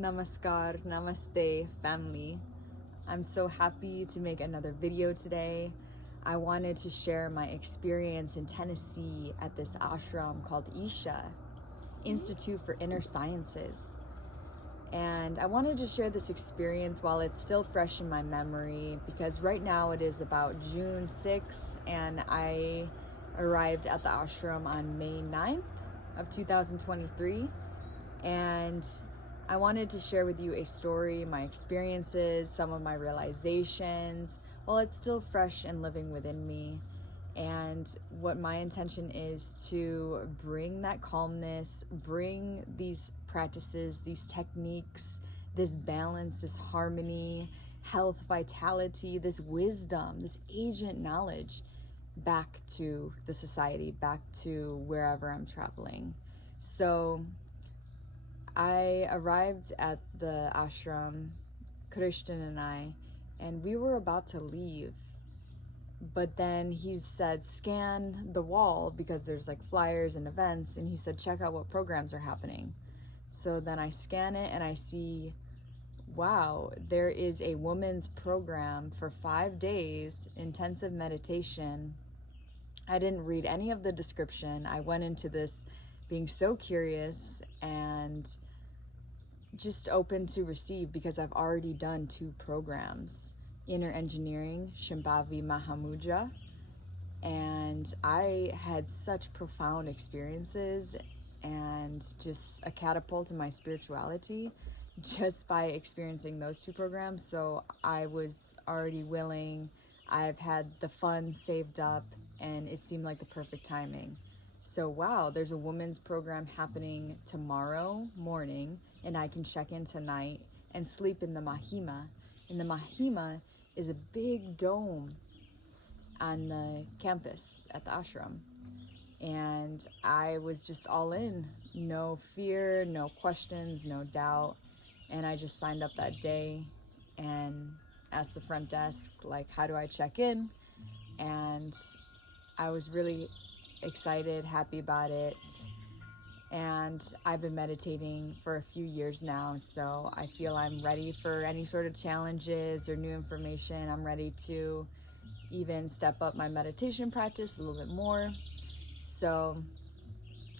Namaskar, namaste, family. I'm so happy to make another video today. I wanted to share my experience in Tennessee at this ashram called Isha, Institute for Inner Sciences. And I wanted to share this experience while it's still fresh in my memory, because right now it is about June 6th and I arrived at the ashram on May 9th of 2023. And I wanted to share with you a story, my experiences, some of my realizations, while it's still fresh and living within me. And what my intention is to bring that calmness, bring these practices, these techniques, this balance, this harmony, health, vitality, this wisdom, this ancient knowledge back to the society, back to wherever I'm traveling. So I arrived at the ashram, Krishnan and we were about to leave. But then he said, scan the wall because there's like flyers and events. And he said, check out what programs are happening. So then I scan it and I see, wow, there is a woman's program for 5 days, intensive meditation. I didn't read any of the description. I went into this being so curious and just open to receive because I've already done 2 programs, Inner Engineering, Shambhavi Mahamudra, and I had such profound experiences and just a catapult to my spirituality just by experiencing those 2 programs. So I was already willing, I've had the funds saved up, and it seemed like the perfect timing. So wow, there's a women's program happening tomorrow morning, and I can check in tonight and sleep in the Mahima. And the Mahima is a big dome on the campus at the ashram. And I was just all in, no fear, no questions, no doubt. And I just signed up that day and asked the front desk, like, how do I check in? And I was really excited, happy about it. And I've been meditating for a few years now, so I feel I'm ready for any sort of challenges or new information. I'm ready to even step up my meditation practice a little bit more. So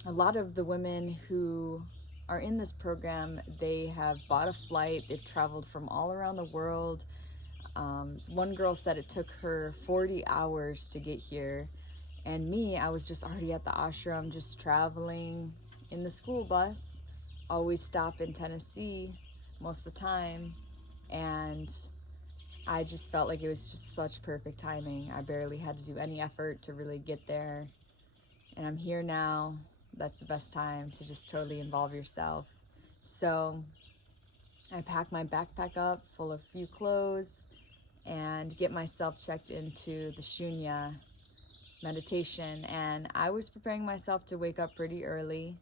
a lot of the women who are in this program, they have bought a flight, they've traveled from all around the world. One girl said it took her 40 hours to get here. And me, I was just already at the ashram, just traveling in the school bus, always stop in Tennessee most of the time. And I just felt like it was just such perfect timing. I barely had to do any effort to really get there. And I'm here now. That's the best time to just totally involve yourself. So I pack my backpack up full of a few clothes and get myself checked into the Shoonya meditation. And I was preparing myself to wake up pretty early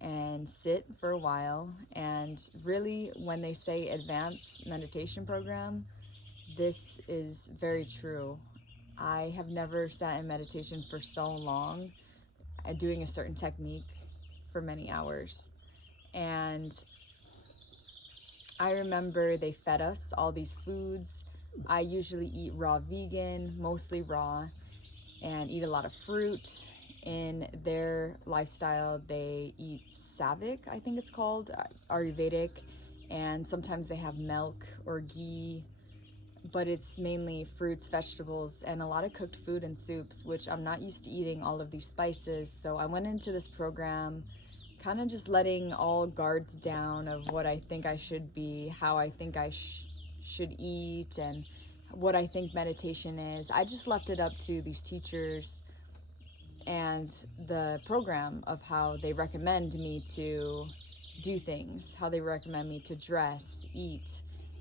and sit for a while. And really, when they say advanced meditation program, this is very true. I have never sat in meditation for so long, doing a certain technique for many hours. And I remember they fed us all these foods. I usually eat raw vegan, mostly raw, and eat a lot of fruit. In their lifestyle, they eat savic, I think it's called, Ayurvedic, and sometimes they have milk or ghee, but it's mainly fruits, vegetables, and a lot of cooked food and soups, which I'm not used to eating all of these spices. So I went into this program kind of just letting all guards down of what I think I should be, how I think I should eat, and what I think meditation is. I just left it up to these teachers and the program of how they recommend me to do things, how they recommend me to dress, eat,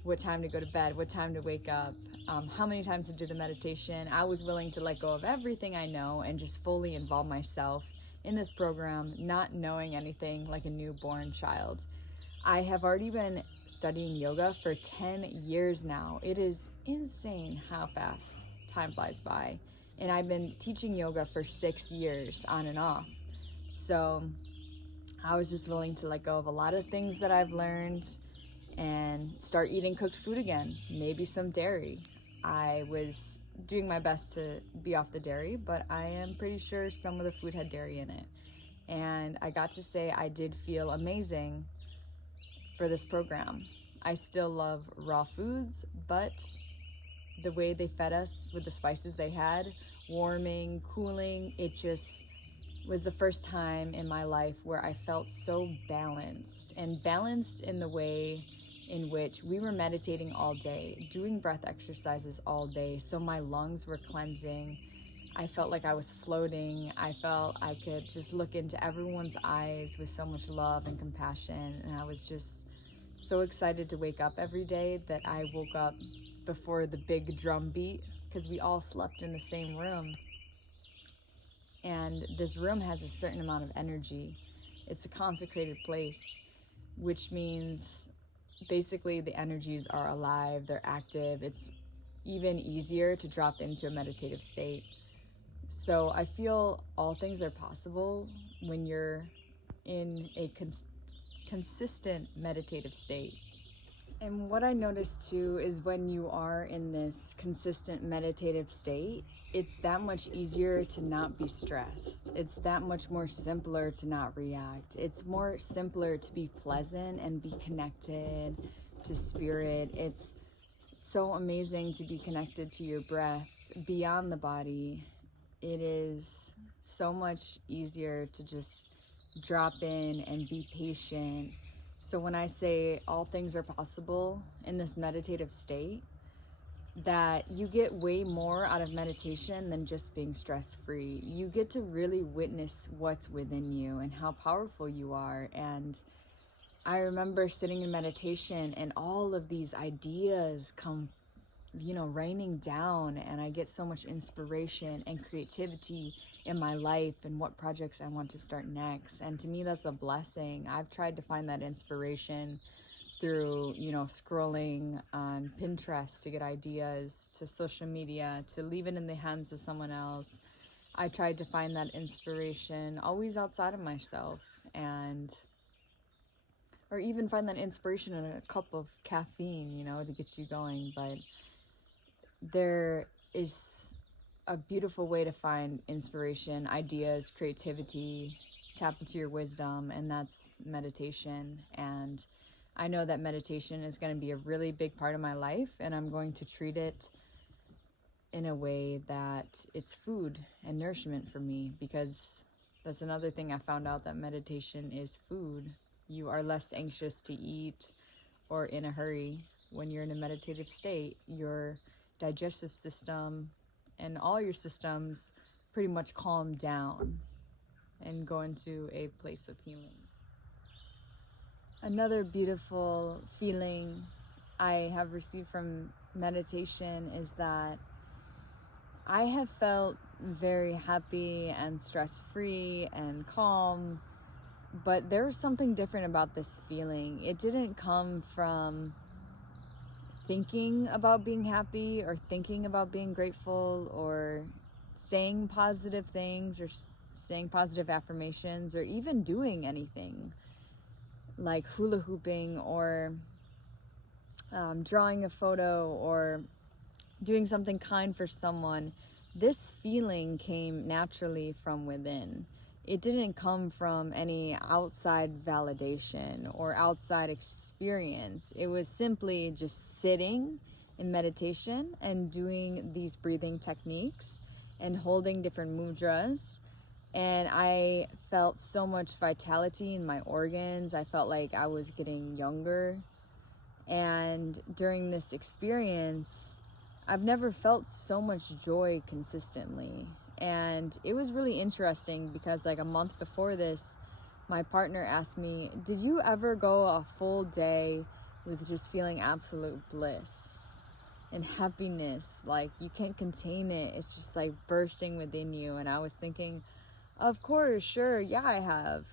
what time to go to bed, what time to wake up, how many times to do the meditation. I was willing to let go of everything I know and just fully involve myself in this program, not knowing anything, like a newborn child. I have already been studying yoga for 10 years now. It is insane how fast time flies by. And I've been teaching yoga for 6 years on and off. So I was just willing to let go of a lot of things that I've learned and start eating cooked food again, maybe some dairy. I was doing my best to be off the dairy, but I am pretty sure some of the food had dairy in it. And I got to say I did feel amazing for this program. I still love raw foods, but the way they fed us with the spices they had, warming, cooling, it just was the first time in my life where I felt so balanced, and balanced in the way in which we were meditating all day, doing breath exercises all day, so my lungs were cleansing. I felt like I was floating. I felt I could just look into everyone's eyes with so much love and compassion, and I was just so excited to wake up every day that I woke up before the big drum beat, because we all slept in the same room. And this room has a certain amount of energy. It's a consecrated place, which means basically the energies are alive, they're active. It's even easier to drop into a meditative state. So I feel all things are possible when you're in a consistent meditative state. And what I noticed too is when you are in this consistent meditative state, it's that much easier to not be stressed. It's that much more simpler to not react. It's more simpler to be pleasant and be connected to spirit. It's so amazing to be connected to your breath beyond the body. It is so much easier to just drop in and be patient. So when I say all things are possible in this meditative state, that you get way more out of meditation than just being stress-free. You get to really witness what's within you and how powerful you are. And I remember sitting in meditation and all of these ideas come raining down, and I get so much inspiration and creativity in my life and what projects I want to start next. And to me, that's a blessing. I've tried to find that inspiration through, scrolling on Pinterest to get ideas, to social media, to leave it in the hands of someone else. I tried to find that inspiration always outside of myself, or even find that inspiration in a cup of caffeine, to get you going. But there is a beautiful way to find inspiration, ideas, creativity, tap into your wisdom, and that's meditation. And I know that meditation is going to be a really big part of my life, and I'm going to treat it in a way that it's food and nourishment for me, because that's another thing I found out, that meditation is food. You are less anxious to eat or in a hurry when you're in a meditative state. Your digestive system and all your systems pretty much calm down and go into a place of healing. Another beautiful feeling I have received from meditation is that I have felt very happy and stress-free and calm, but there was something different about this feeling. It didn't come from thinking about being happy or thinking about being grateful or saying positive things or saying positive affirmations or even doing anything like hula hooping or drawing a photo or doing something kind for someone. This feeling came naturally from within. It didn't come from any outside validation or outside experience. It was simply just sitting in meditation and doing these breathing techniques and holding different mudras. And I felt so much vitality in my organs. I felt like I was getting younger. And during this experience, I've never felt so much joy consistently. And it was really interesting because like a month before this, my partner asked me, did you ever go a full day with just feeling absolute bliss and happiness? Like you can't contain it. It's just like bursting within you. And I was thinking, of course, sure, yeah, I have.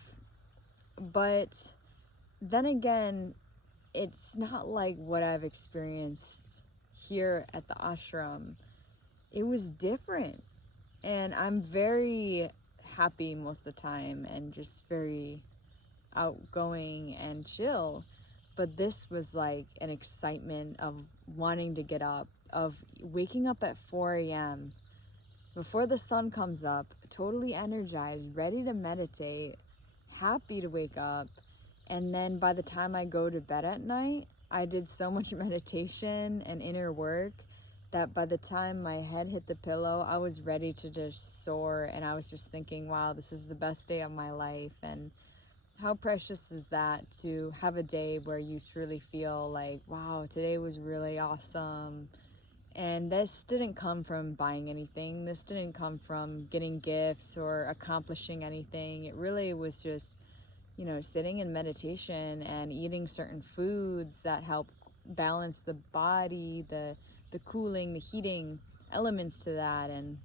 But then again, it's not like what I've experienced here at the ashram. It was different. And I'm very happy most of the time and just very outgoing and chill. But this was like an excitement of wanting to get up, of waking up at 4 a.m. before the sun comes up, totally energized, ready to meditate, happy to wake up. And then by the time I go to bed at night, I did so much meditation and inner work that by the time my head hit the pillow, I was ready to just soar. And I was just thinking, wow, this is the best day of my life. And how precious is that, to have a day where you truly feel like, wow, today was really awesome. And this didn't come from buying anything. This didn't come from getting gifts or accomplishing anything. It really was just, sitting in meditation and eating certain foods that help balance the body, the cooling, the heating elements to that, and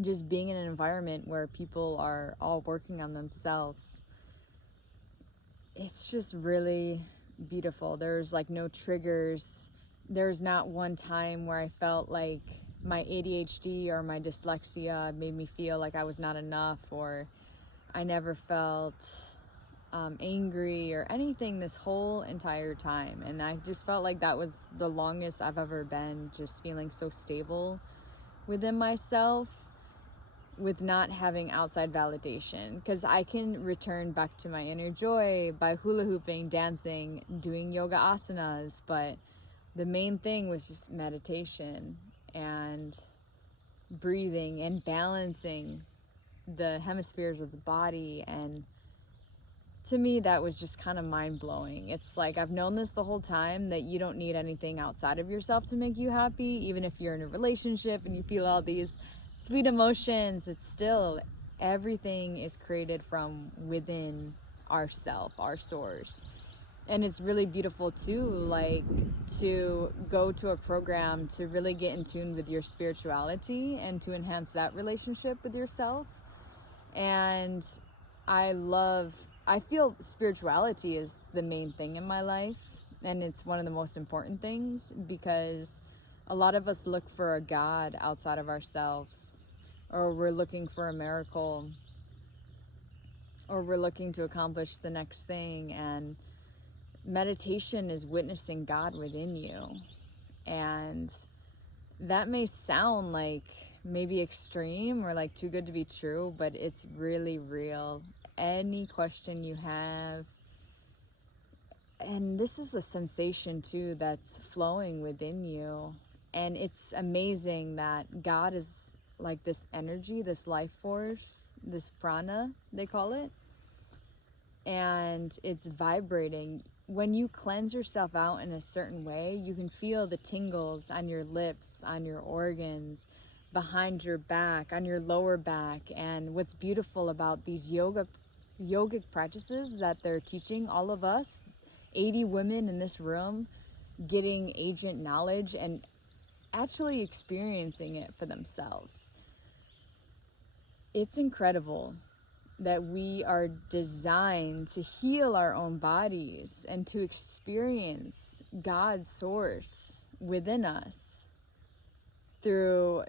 just being in an environment where people are all working on themselves. It's just really beautiful. There's like no triggers. There's not one time where I felt like my ADHD or my dyslexia made me feel like I was not enough, or I never felt angry or anything this whole entire time. And I just felt like that was the longest I've ever been, just feeling so stable within myself with not having outside validation, because I can return back to my inner joy by hula hooping, dancing, doing yoga asanas, but the main thing was just meditation and breathing and balancing the hemispheres of the body. And to me, that was just kind of mind-blowing. It's like, I've known this the whole time, that you don't need anything outside of yourself to make you happy. Even if you're in a relationship and you feel all these sweet emotions, it's still, everything is created from within ourself, our source. And it's really beautiful too, like to go to a program to really get in tune with your spirituality and to enhance that relationship with yourself. And I feel spirituality is the main thing in my life, and it's one of the most important things, because a lot of us look for a God outside of ourselves, or we're looking for a miracle, or we're looking to accomplish the next thing. And meditation is witnessing God within you. And that may sound like maybe extreme or like too good to be true, but it's really real. Any question you have, and this is a sensation too that's flowing within you. And it's amazing that God is like this energy, this life force, this prana, they call it, and it's vibrating. When you cleanse yourself out in a certain way, you can feel the tingles on your lips, on your organs, behind your back, on your lower back. And what's beautiful about these yogic practices that they're teaching all of us, 80 women in this room, getting agent knowledge and actually experiencing it for themselves. It's incredible that we are designed to heal our own bodies and to experience God's source within us through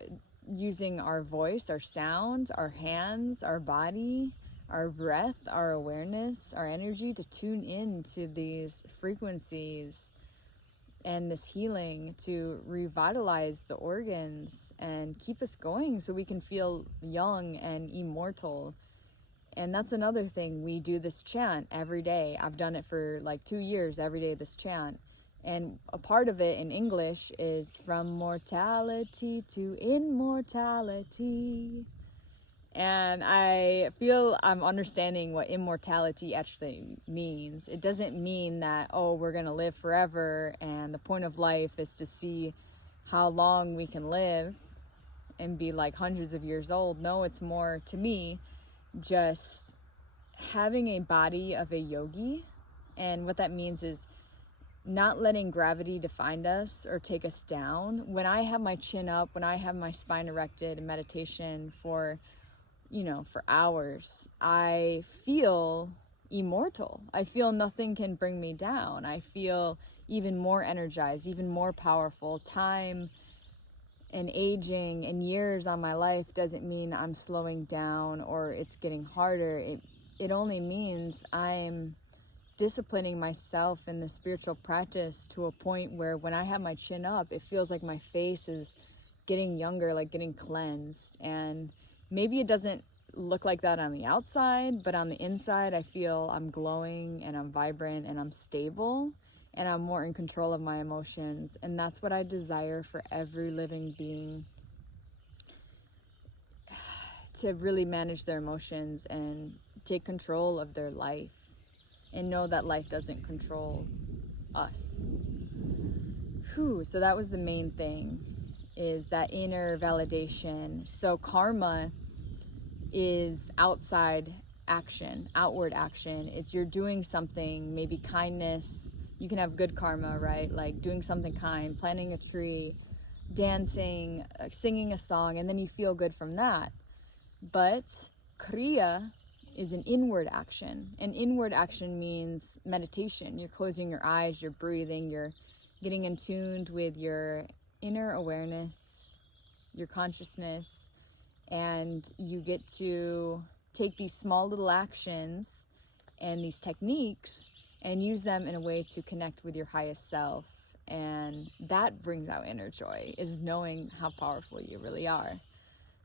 using our voice, our sound, our hands, our body, our breath, our awareness, our energy, to tune in to these frequencies and this healing, to revitalize the organs and keep us going so we can feel young and immortal. And that's another thing. We do this chant every day. I've done it for like 2 years, every day, this chant. And a part of it in English is from mortality to immortality. And I feel I'm understanding what immortality actually means. It doesn't mean that, oh, we're going to live forever and the point of life is to see how long we can live and be like hundreds of years old. No, it's more, to me, just having a body of a yogi. And what that means is not letting gravity define us or take us down. When I have my chin up, when I have my spine erected in meditation for hours, I feel immortal. I feel nothing can bring me down. I feel even more energized, even more powerful. Time and aging and years on my life doesn't mean I'm slowing down or it's getting harder. it only means I'm disciplining myself in the spiritual practice to a point where when I have my chin up, it feels like my face is getting younger, like getting cleansed. And maybe it doesn't look like that on the outside, but on the inside, I feel I'm glowing and I'm vibrant and I'm stable and I'm more in control of my emotions. And that's what I desire for every living being, to really manage their emotions and take control of their life and know that life doesn't control us. So that was the main thing, is that inner validation. So karma is outside action, outward action. It's you're doing something, maybe kindness. You can have good karma, right? Like doing something kind, planting a tree, dancing, singing a song, and then you feel good from that. But kriya is an inward action. And inward action means meditation. You're closing your eyes, you're breathing, you're getting in tuned with your inner awareness, your consciousness, and you get to take these small little actions and these techniques and use them in a way to connect with your highest self. And that brings out inner joy, is knowing how powerful you really are.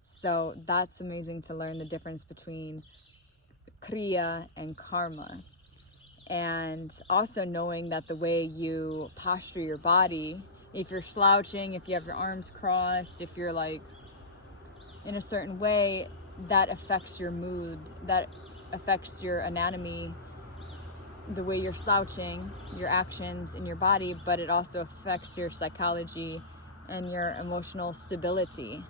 So that's amazing to learn the difference between kriya and karma. And also knowing that the way you posture your body, if you're slouching, if you have your arms crossed, if you're like in a certain way, that affects your mood, that affects your anatomy, the way you're slouching, your actions in your body, but it also affects your psychology and your emotional stability.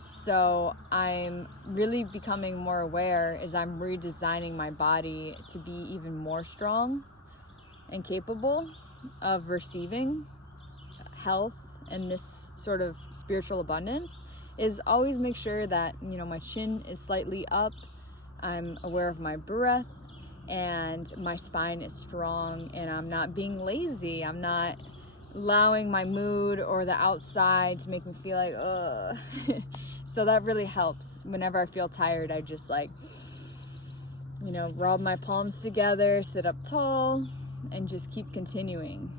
So I'm really becoming more aware as I'm redesigning my body to be even more strong and capable of receiving health and this sort of spiritual abundance, is always make sure that, my chin is slightly up, I'm aware of my breath, and my spine is strong, and I'm not being lazy. I'm not allowing my mood or the outside to make me feel like, ugh. So that really helps. Whenever I feel tired, I just rub my palms together, sit up tall, and just keep continuing.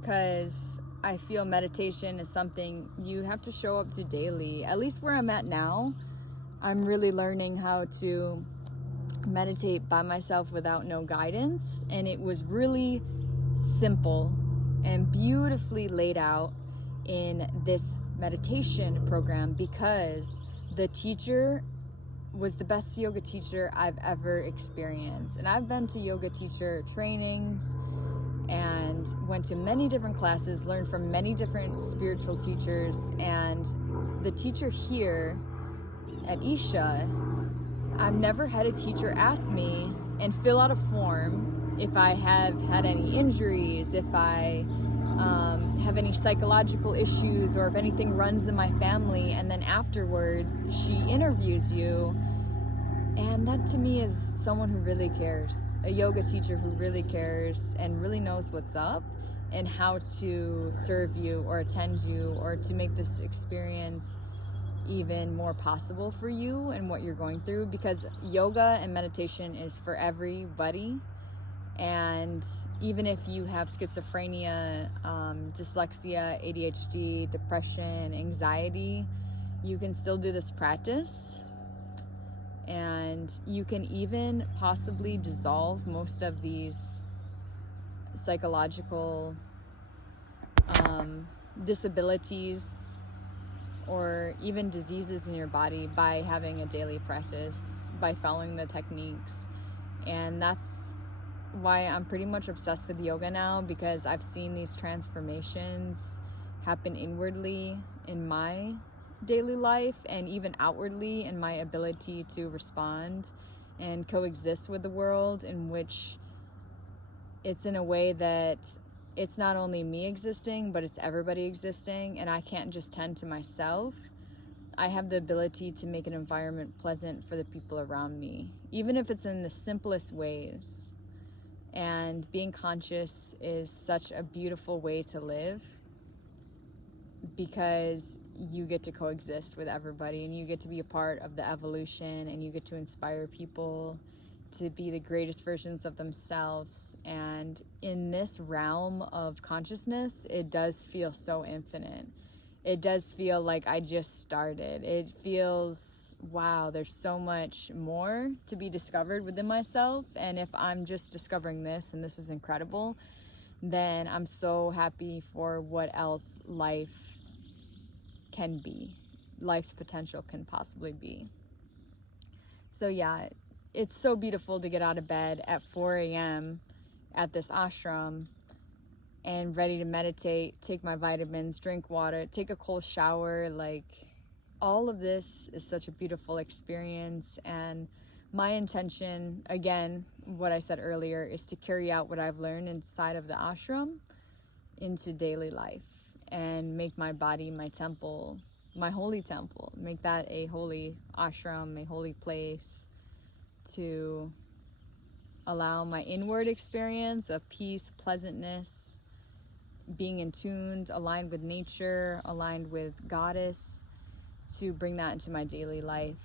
Because I feel meditation is something you have to show up to daily. At least where I'm at now, I'm really learning how to meditate by myself without no guidance. And it was really simple and beautifully laid out in this meditation program, because the teacher was the best yoga teacher I've ever experienced. And I've been to yoga teacher trainings and went to many different classes, learned from many different spiritual teachers, and the teacher here at Isha, I've never had a teacher ask me and fill out a form if I have had any injuries, if I have any psychological issues, or if anything runs in my family, and then afterwards she interviews you. And that to me is someone who really cares, a yoga teacher who really cares and really knows what's up and how to serve you or attend you or to make this experience even more possible for you and what you're going through, because yoga and meditation is for everybody. And even if you have schizophrenia, dyslexia, ADHD, depression, anxiety, you can still do this practice. And you can even possibly dissolve most of these psychological disabilities or even diseases in your body by having a daily practice, by following the techniques. And that's why I'm pretty much obsessed with yoga now, because I've seen these transformations happen inwardly in my daily life and even outwardly in my ability to respond and coexist with the world, in which it's in a way that it's not only me existing, but it's everybody existing, and I can't just tend to myself. I have the ability to make an environment pleasant for the people around me, even if it's in the simplest ways. And being conscious is such a beautiful way to live, because you get to coexist with everybody and you get to be a part of the evolution and you get to inspire people to be the greatest versions of themselves. And in this realm of consciousness, it does feel so infinite. It does feel like I just started. It feels, wow, there's so much more to be discovered within myself. And if I'm just discovering this and this is incredible, then I'm so happy for what else life can be, life's potential can possibly be. So yeah, it's so beautiful to get out of bed at 4 a.m. at this ashram and ready to meditate, take my vitamins, drink water, take a cold shower. Like, all of this is such a beautiful experience. And my intention, again, what I said earlier, is to carry out what I've learned inside of the ashram into daily life and make my body my temple, my holy temple, make that a holy ashram, a holy place to allow my inward experience of peace, pleasantness, being in tune, aligned with nature, aligned with Goddess, to bring that into my daily life.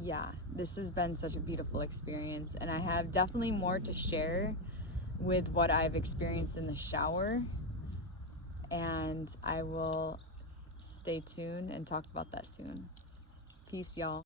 Yeah, this has been such a beautiful experience, and I have definitely more to share with what I've experienced in the shower, and I will stay tuned and talk about that soon. Peace, y'all.